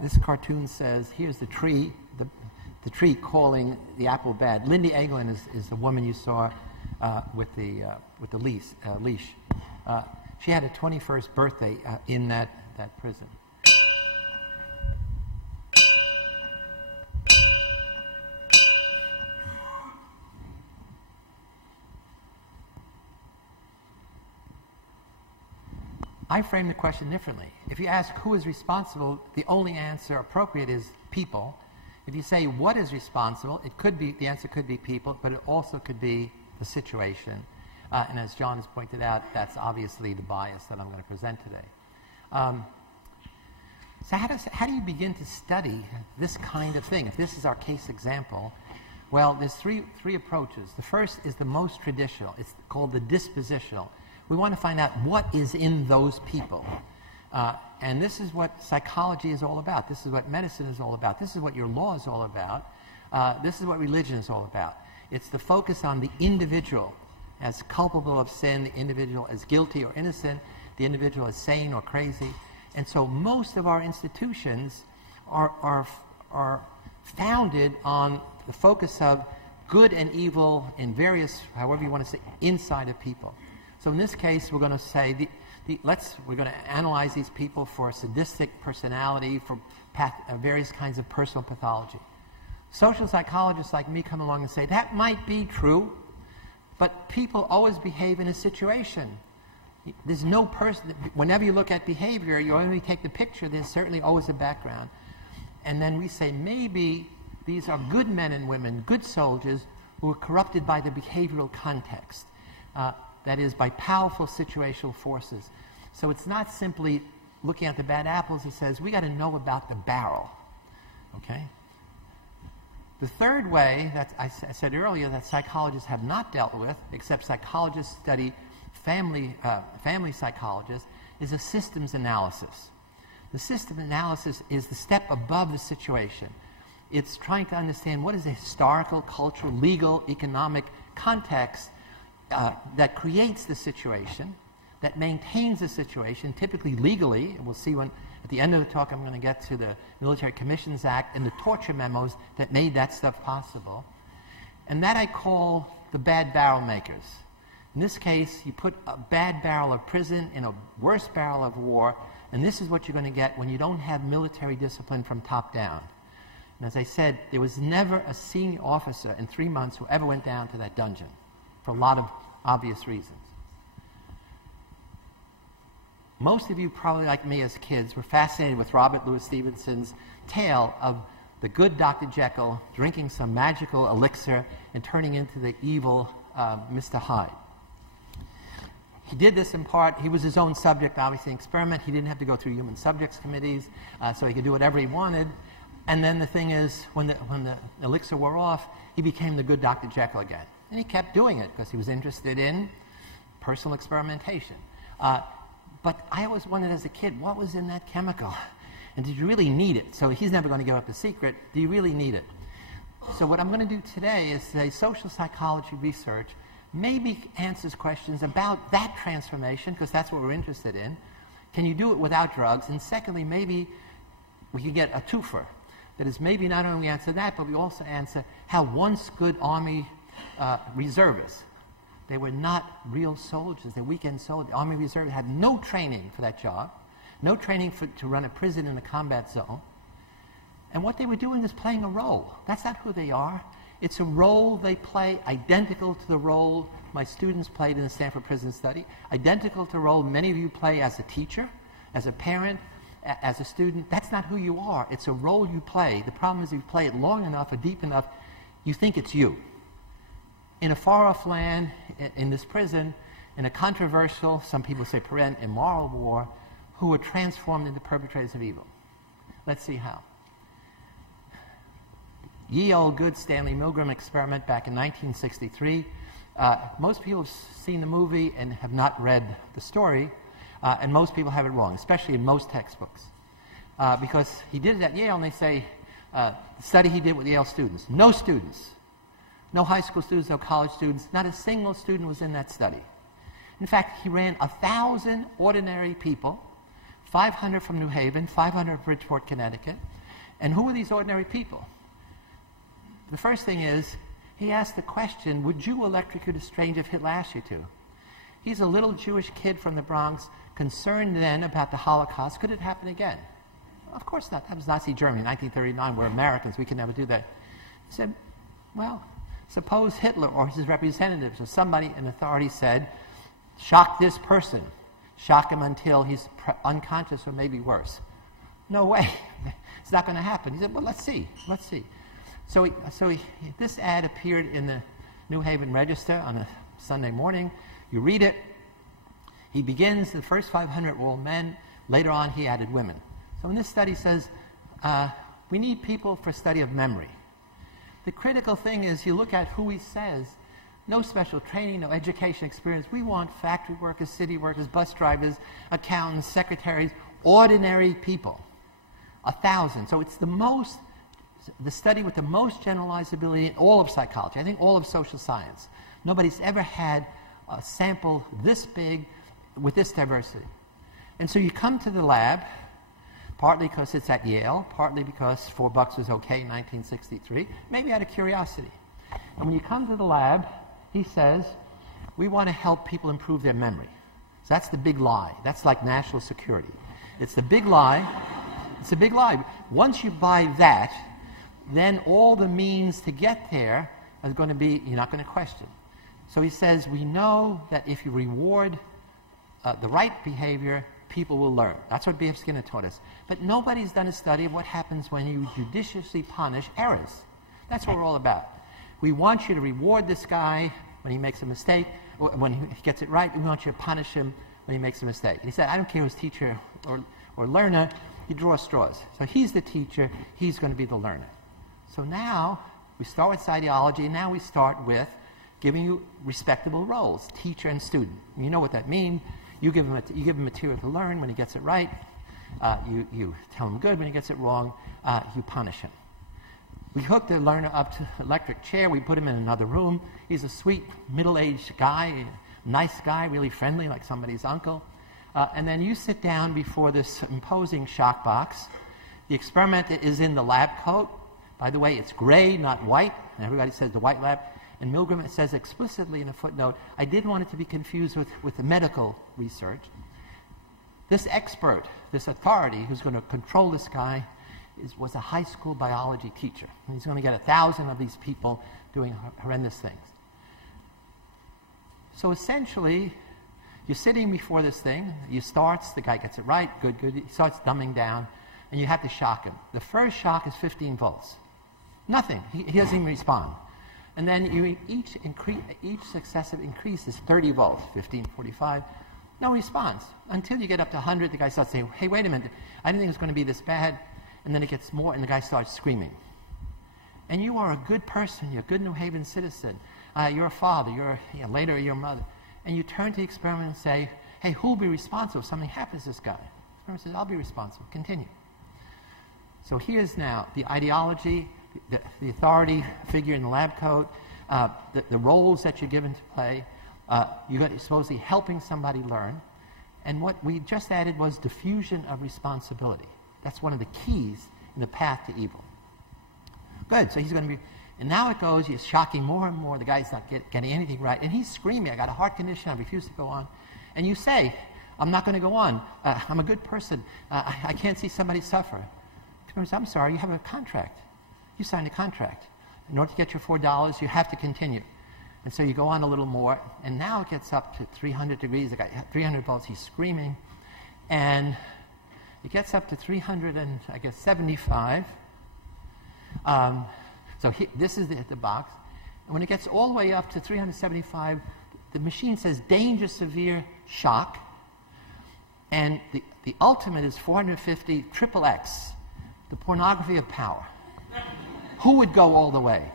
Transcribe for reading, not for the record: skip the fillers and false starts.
This cartoon says, here's the tree calling the apple bad. Lindy Eglin is the woman you saw with the leash. She had a 21st birthday in that prison. I frame the question differently. If you ask who is responsible, the only answer appropriate is people. If you say what is responsible, the answer could be people, but it also could be the situation. And as John has pointed out, that's obviously the bias that I'm going to present today. So how do you begin to study this kind of thing? If this is our case example, well, there's three approaches. The first is the most traditional. It's called the dispositional. We want to find out what is in those people. And this is what psychology is all about. This is what medicine is all about. This is what your law is all about. This is what religion is all about. It's the focus on the individual as culpable of sin, the individual as guilty or innocent, the individual as sane or crazy. And so most of our institutions are founded on the focus of good and evil in various, however you want to say, inside of people. So in this case, we're going to say, we're going to analyze these people for sadistic personality, for various kinds of personal pathology. Social psychologists like me come along and say, that might be true, but people always behave in a situation. There's no person, whenever you look at behavior, you only take the picture, there's certainly always a background. And then we say, maybe these are good men and women, good soldiers, who are corrupted by the behavioral context. That is, by powerful situational forces. So it's not simply looking at the bad apples. It says, we got to know about the barrel. Okay? The third way that I said earlier that psychologists have not dealt with, except psychologists study family psychologists, is a systems analysis. The system analysis is the step above the situation. It's trying to understand what is the historical, cultural, legal, economic context that creates the situation, that maintains the situation, typically legally. And we'll see when, at the end of the talk, I'm going to get to the Military Commissions Act and the torture memos that made that stuff possible. And that I call the bad barrel makers. In this case, you put a bad barrel of prison in a worse barrel of war, and this is what you're going to get when you don't have military discipline from top down. And as I said, there was never a senior officer in 3 months who ever went down to that dungeon, for a lot of obvious reasons. Most of you, probably like me as kids, were fascinated with Robert Louis Stevenson's tale of the good Dr. Jekyll drinking some magical elixir and turning into the evil Mr. Hyde. He did this in part, he was his own subject, obviously, an experiment. He didn't have to go through human subjects committees, so he could do whatever he wanted. And then the thing is, when the elixir wore off, he became the good Dr. Jekyll again. And he kept doing it because he was interested in personal experimentation. But I always wondered as a kid, what was in that chemical? And did you really need it? So he's never going to give up the secret. Do you really need it? So what I'm going to do today is say social psychology research maybe answers questions about that transformation, because that's what we're interested in. Can you do it without drugs? And secondly, maybe we could get a twofer. That is, maybe not only answer that, but we also answer how once good Army reservists, they were not real soldiers, they're weekend soldiers. Army reservists had no training for that job, no training to run a prison in a combat zone. And what they were doing is playing a role. That's not who they are. It's a role they play identical to the role my students played in the Stanford Prison Study, identical to the role many of you play as a teacher, as a parent, as a student. That's not who you are. It's a role you play. The problem is if you play it long enough or deep enough, you think it's you. In a far-off land, in this prison, in a controversial, some people say immoral war, who were transformed into perpetrators of evil. Let's see how. Yale good Stanley Milgram experiment back in 1963. Most people have seen the movie and have not read the story, and most people have it wrong, especially in most textbooks. Because he did it at Yale, and they say, the study he did with Yale students. No students. No high school students, no college students. Not a single student was in that study. In fact, he ran 1,000 ordinary people 500 from New Haven, 500 from Bridgeport, Connecticut. And who are these ordinary people? The first thing is, he asked the question, would you electrocute a stranger if Hitler asked you to? He's a little Jewish kid from the Bronx, concerned then about the Holocaust. Could it happen again? Of course not. That was Nazi Germany in 1939. We're Americans. We can never do that. He said, well, suppose Hitler or his representatives or somebody in authority said, shock this person. Shock him until he's unconscious or maybe worse. No way. It's not going to happen. He said, well, let's see. Let's see. So this ad appeared in the New Haven Register on a Sunday morning. You read it. He begins, the first 500 were all men. Later on, he added women. So in this study says, we need people for study of memory. The critical thing is you look at who he says, no special training, no education experience. We want factory workers, city workers, bus drivers, accountants, secretaries, ordinary people. 1,000. So it's the study with the most generalizability in all of psychology. I think all of social science. Nobody's ever had a sample this big with this diversity. And so you come to the lab, partly because it's at Yale, partly because $4 was okay in 1963, maybe out of curiosity. And when you come to the lab, he says, we want to help people improve their memory. So that's the big lie. That's like national security. It's the big lie. It's a big lie. Once you buy that, then all the means to get there is going to be, you're not going to question. So he says, we know that if you reward the right behavior, people will learn. That's what B.F. Skinner taught us. But nobody's done a study of what happens when you judiciously punish errors. That's what we're all about. We want you to reward this guy when he makes a mistake, or when he gets it right. We want you to punish him when he makes a mistake. And he said, I don't care who's teacher or learner, you draw straws. So he's the teacher, he's going to be the learner. So now we start with ideology, and now we start with giving you respectable roles, teacher and student. You know what that means. You give him material to learn. When he gets it right, you tell him good. When he gets it wrong, you punish him. We hook the learner up to an electric chair. We put him in another room. He's a sweet, middle-aged guy, nice guy, really friendly, like somebody's uncle. And then you sit down before this imposing shock box. The experiment is in the lab coat. By the way, it's gray, not white. And everybody says the white lab. And Milgram says explicitly in a footnote, I didn't want it to be confused with the medical research. This expert, this authority who's going to control this guy, was a high school biology teacher. And he's going to get 1,000 of these people doing horrendous things. So essentially, you're sitting before this thing. You starts, the guy gets it right, good. He starts dumbing down, and you have to shock him. The first shock is 15 volts. Nothing. He doesn't even respond. And then each successive increase is 30 volts, 15, 45. No response. Until you get up to 100, the guy starts saying, hey, wait a minute, I didn't think it was going to be this bad. And then it gets more, and the guy starts screaming. And you are a good person. You're a good New Haven citizen. You're a father. Later you're a mother. And you turn to the experiment and say, hey, who will be responsible if something happens to this guy? The experiment says, I'll be responsible. Continue. So here's now the ideology, the authority figure in the lab coat, the roles that you're given to play. You're supposedly helping somebody learn. And what we just added was diffusion of responsibility. That's one of the keys in the path to evil. Good, so he's going to be, and now it goes, he's shocking more and more, the guy's not getting anything right, and he's screaming, I got a heart condition, I refuse to go on. And you say, I'm not going to go on, I'm a good person, I can't see somebody suffer. I'm sorry, you have a contract. You signed a contract. In order to get your $4, you have to continue. And so you go on a little more, and now it gets up to 300 degrees, the guy, 300 volts, he's screaming, and it gets up to 375. So this is the box. And when it gets all the way up to 375, the machine says danger severe shock. And the ultimate is 450 XXX, the pornography of power. Who would go all the way?